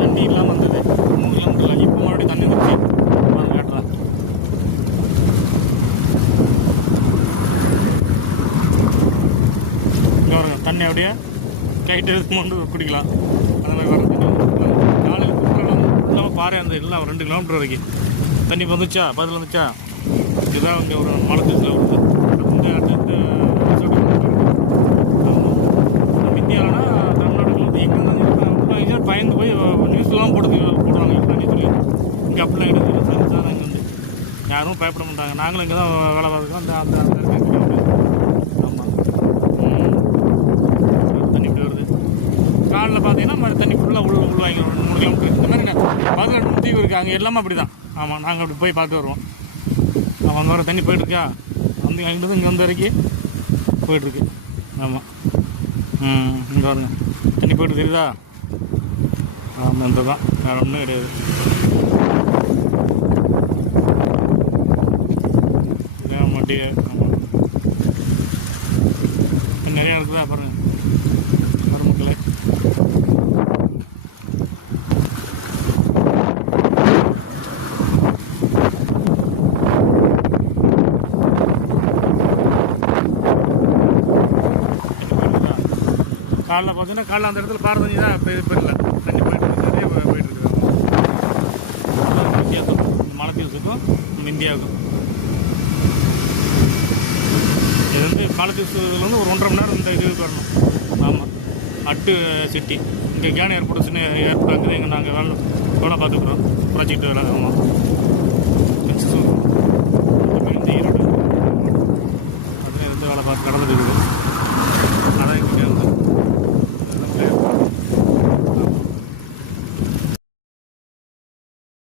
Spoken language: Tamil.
தண்ணி இல்லாமல் வந்தது 3 கிலோமீட்டர். இப்போ மறுபடியும் தண்ணி வந்துச்சு. காட்டுறேன். இங்கே வருங்க, தண்ணி அப்படியே கைட்டு எடுத்து கொண்டு குடிக்கலாம். அந்த மாதிரி வர காலையில் இல்லாமல் பாறை அந்த இல்லை 2 கிலோமீட்டர் வரைக்கும் தண்ணி வந்துச்சா, பதில் வந்துச்சா. இதுதான் இங்கே ஒரு மழை தீசில் வருது. இந்த இந்தியாவில்னா தமிழ்நாட்டுக்கு எங்கே பயந்து போய் நியூஸ்லாம் போடுவாங்க தண்ணி சொல்லி. இங்கே அப்படிலாம் கிடையாது. சயின்ஸாக இங்கே வந்து யாரும் பயப்பட மாட்டாங்க. நாங்களும் இங்கே தான் வேலை பார்த்துக்கோம். அந்த அந்த ஆமாம். தண்ணி இப்படி வருது. காலில் பார்த்தீங்கன்னா மாதிரி தண்ணி ஃபுல்லாக உள்ளாங்க 3 கிலோமீட்டர். இந்த மாதிரி 12 தீவு இருக்குது. அங்கே எல்லாமே அப்படி தான். ஆமாம், நாங்கள் அப்படி போய் பார்த்து வருவோம். அங்கே வர தண்ணி போய்ட்டுருக்கா, வந்து அங்கிட்டு இங்கே வந்து வரைக்கும் போய்ட்டுருக்கு. ஆமாம். இங்கே வருங்க, தண்ணி போய்ட்டு தெரியுதா. ஆமாம், இந்த தான், வேறு ஒன்றும் கிடையாது. மாட்டியே. ஆமாம், நிறையா இருக்குதா பாருங்க மக்களை. காலைல பார்த்தீங்கன்னா காலைல அந்த இடத்துல பாறை தண்ணி தான் இப்போ இது பண்ணல. தண்ணி போயிட்டு போயிட்டுருக்கு. வித்தியாசம் மாலத்தீவ்ஸுக்கும் இந்தியாவுக்கும். இது வந்து மாலத்தீவ்ஸில் வந்து ஒரு 1.5 மணி நேரம் இந்த இதுக்கு வரணும். ஆமாம், அட்டு சிட்டி. இங்கே கேன் ஏர்போர்ட் சின்ன ஏர்போர்ட் இருக்குது. இங்கே நாங்கள் வேலை பார்த்துக்குறோம், ப்ராஜெக்ட் வேலை. ஆமாம்.